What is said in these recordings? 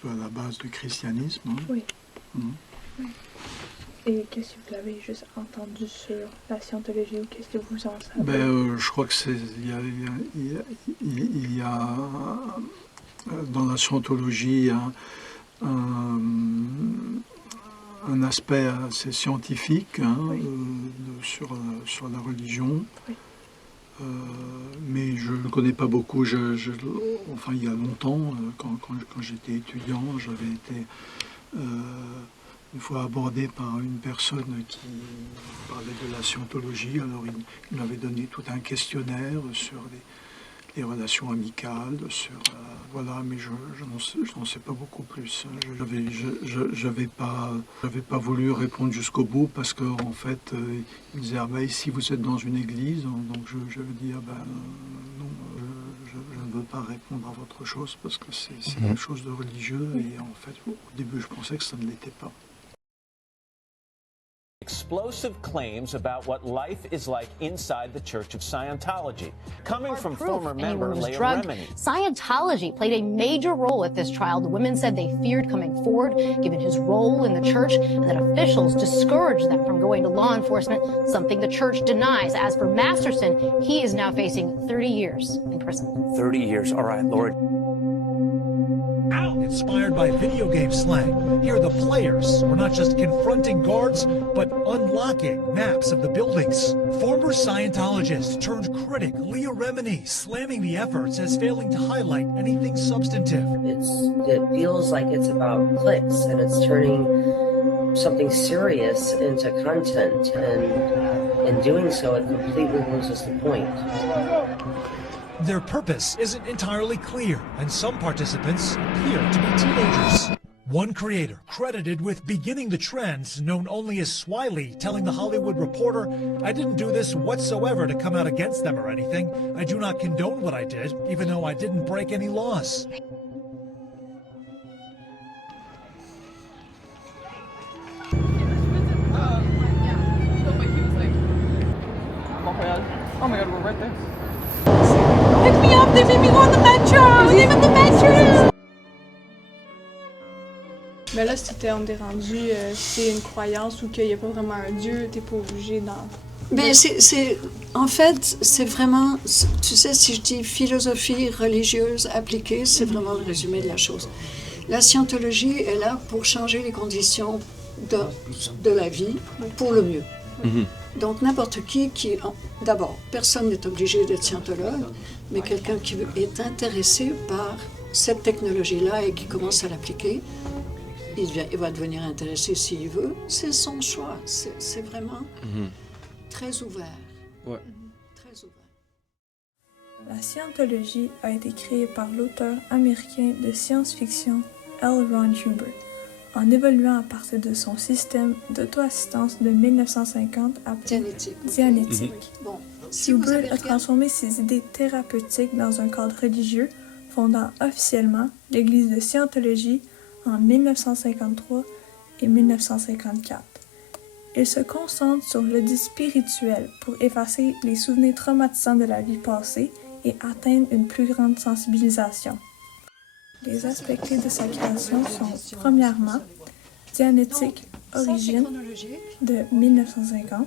peu à la base du christianisme. Hein. Oui. Mm. Oui. Et qu'est-ce que vous avez juste entendu sur la scientologie ou qu'est-ce que vous en savez? Je crois que il y a dans la scientologie un aspect assez scientifique hein, Oui. sur la religion. Oui. Mais je ne connais pas beaucoup. Enfin, il y a longtemps, quand j'étais étudiant, j'avais été une fois abordé par une personne qui parlait de la scientologie. Alors, il m'avait donné tout un questionnaire sur les relations amicales, voilà, mais je n'en sais pas beaucoup plus. J'avais pas voulu répondre jusqu'au bout parce qu'en fait, il me disait ah ben, ici vous êtes dans une église, donc je veux dire non, je ne veux pas répondre à votre chose parce que c'est quelque chose de religieux et en fait au début je pensais que ça ne l'était pas. Explosive claims about what life is like inside the Church of Scientology, coming from former member Leah Remini. Scientology played a major role at this trial. The women said they feared coming forward, given his role in the church, and that officials discouraged them from going to law enforcement, something the church denies. As for Masterson, he is now facing 30 years in prison. 30 years, all right, Lord. Inspired by video game slang, here the players were not just confronting guards, but unlocking maps of the buildings. Former Scientologist turned critic Leah Remini slamming the efforts as failing to highlight anything substantive. It feels like it's about clicks and it's turning something serious into content, and in doing so it completely loses the point. Their purpose isn't entirely clear, and some participants appear to be teenagers. One creator, credited with beginning the trends, known only as Swiley, telling The Hollywood Reporter, "I didn't do this whatsoever to come out against them or anything. I do not condone what I did, even though I didn't break any laws." Oh my God, we're right there. Pick me up, they made me go on the metro! They made the metro! Mais là, si on est rendu, c'est une croyance ou qu'il n'y a pas vraiment un Dieu, t'es pas obligé d'en... Mais en fait, c'est vraiment, tu sais, si je dis philosophie religieuse appliquée, c'est vraiment le résumé de la chose. La scientologie est là pour changer les conditions de la vie pour le mieux. Mm-hmm. Donc n'importe qui d'abord, personne n'est obligé d'être scientologue, mais quelqu'un qui est intéressé par cette technologie-là et qui commence à l'appliquer, il va devenir intéressé s'il veut. C'est son choix. C'est vraiment très ouvert. Ouais. Très ouvert. La scientologie a été créée par l'auteur américain de science-fiction L. Ron Hubbard, en évoluant à partir de son système d'auto-assistance de 1950 appelé Dianétique. Bon, Hubbard a transformé ses idées thérapeutiques dans un cadre religieux, fondant officiellement l'Église de Scientologie en 1953 et 1954. Il se concentre sur l'audit spirituel pour effacer les souvenirs traumatisants de la vie passée et atteindre une plus grande sensibilisation. Les aspects clés de sa création sont, premièrement, Dianétique Origine de 1950.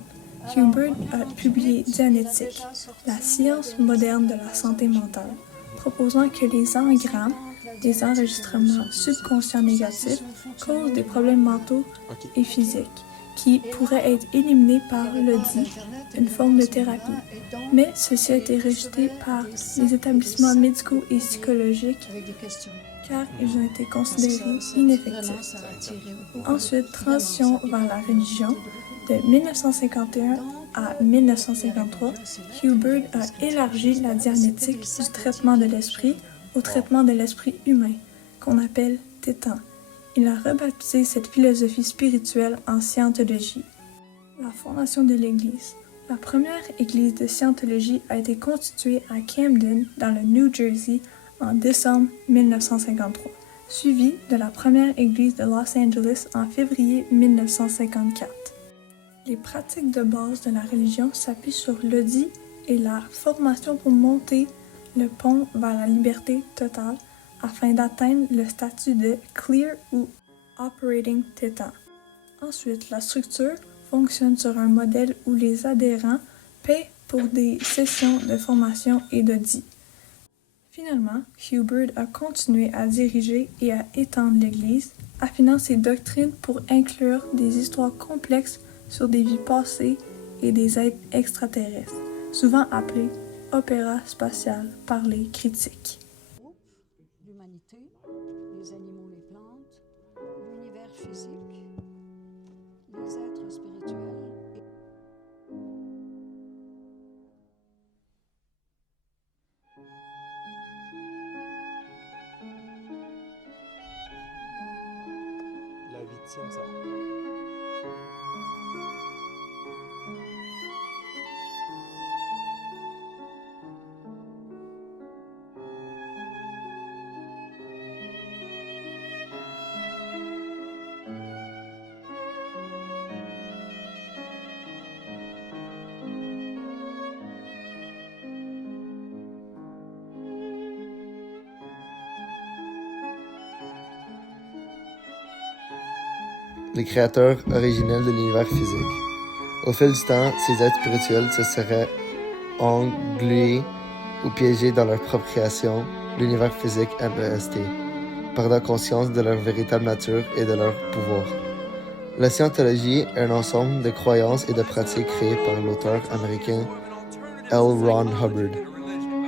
Hubbard a publié Dianétique, la science moderne de la santé mentale, proposant que les engrammes, des enregistrements subconscients négatifs, causent des problèmes mentaux et physiques, qui pourraient être éliminés par l'audit, une forme de thérapie. Mais ceci a été rejeté par les établissements médicaux et psychologiques car ils ont été considérés ineffectifs. Ensuite, transition vers la religion. De 1951 à 1953, Hubbard a élargi la dianétique du traitement de l'esprit au traitement de l'esprit humain, qu'on appelle Tétan. Il a rebaptisé cette philosophie spirituelle en Scientologie. La fondation de l'Église. La première église de Scientologie a été constituée à Camden, dans le New Jersey, en décembre 1953, suivie de la première église de Los Angeles en février 1954. Les pratiques de base de la religion s'appuient sur l'audit et la formation pour monter le pont vers la liberté totale afin d'atteindre le statut de Clear ou Operating Titan. Ensuite, la structure fonctionne sur un modèle où les adhérents paient pour des sessions de formation et d'audit. Finalement, Hubbard a continué à diriger et à étendre l'Église, affinant ses doctrines pour inclure des histoires complexes sur des vies passées et des êtres extraterrestres, souvent appelés opéra spatial par les critiques. L'humanité, les animaux, les plantes, l'univers physique, les êtres spirituels. La 8e salle. Les créateurs originels de l'univers physique. Au fil du temps, ces êtres spirituels se seraient englués ou piégés dans leur propre création, l'univers physique MEST, perdant conscience de leur véritable nature et de leur pouvoir. La scientologie est un ensemble de croyances et de pratiques créées par l'auteur américain L. Ron Hubbard.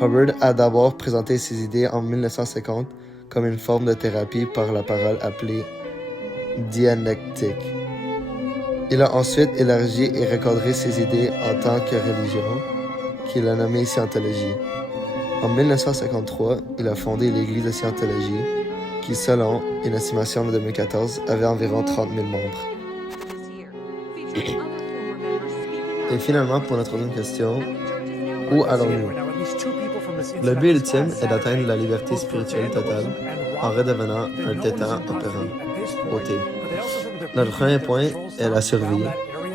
Hubbard a d'abord présenté ses idées en 1950 comme une forme de thérapie par la parole appelée dialectique. Il a ensuite élargi et recadré ses idées en tant que religion, qu'il a nommée Scientologie. En 1953, il a fondé l'Église de Scientologie, qui, selon une estimation de 2014, avait environ 30 000 membres. Et finalement, pour notre troisième question, où allons-nous? Le but ultime est d'atteindre la liberté spirituelle totale en redevenant un tétan opérant. OT. Notre premier point est la survie.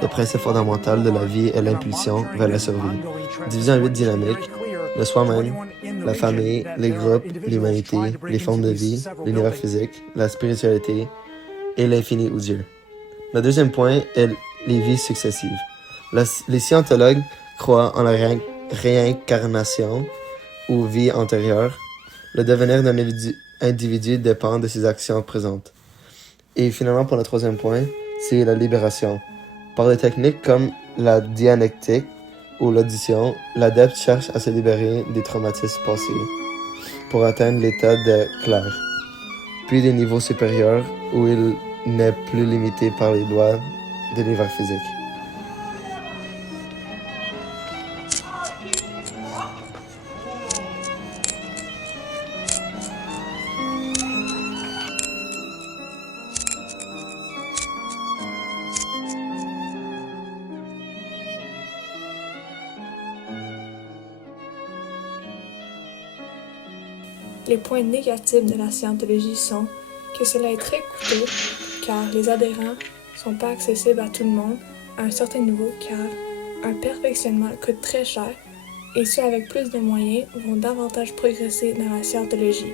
Le principe fondamental de la vie est l'impulsion vers la survie. Divisé en 8 dynamiques, le soi-même, la famille, les groupes, l'humanité, les formes de vie, l'univers physique, la spiritualité et l'infini ou Dieu. Le deuxième point est les vies successives. Les scientologues croient en la réincarnation ou vie antérieure. Le devenir d'un individu dépend de ses actions présentes. Et finalement, pour le troisième point, c'est la libération. Par des techniques comme la dialectique ou l'audition, l'adepte cherche à se libérer des traumatismes passés pour atteindre l'état de clair, puis des niveaux supérieurs où il n'est plus limité par les lois de l'univers physique. Les points négatifs de la scientologie sont que cela est très coûteux car les adhérents ne sont pas accessibles à tout le monde à un certain niveau car un perfectionnement coûte très cher et ceux avec plus de moyens vont davantage progresser dans la scientologie.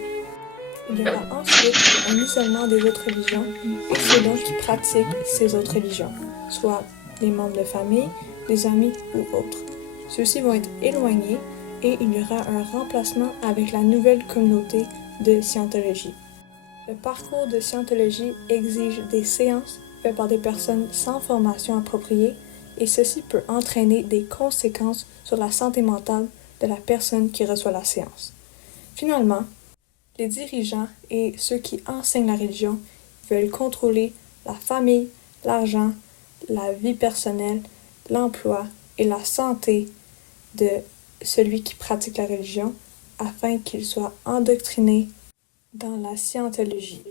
Il y aura ensuite un isolement des autres religions et ceux donc qui pratiquent ces autres religions, soit des membres de famille, des amis ou autres. Ceux-ci vont être éloignés et il y aura un remplacement avec la nouvelle communauté de scientologie. Le parcours de scientologie exige des séances faites par des personnes sans formation appropriée et ceci peut entraîner des conséquences sur la santé mentale de la personne qui reçoit la séance. Finalement, les dirigeants et ceux qui enseignent la religion veulent contrôler la famille, l'argent, la vie personnelle, l'emploi et la santé de celui qui pratique la religion afin qu'il soit endoctriné dans la scientologie.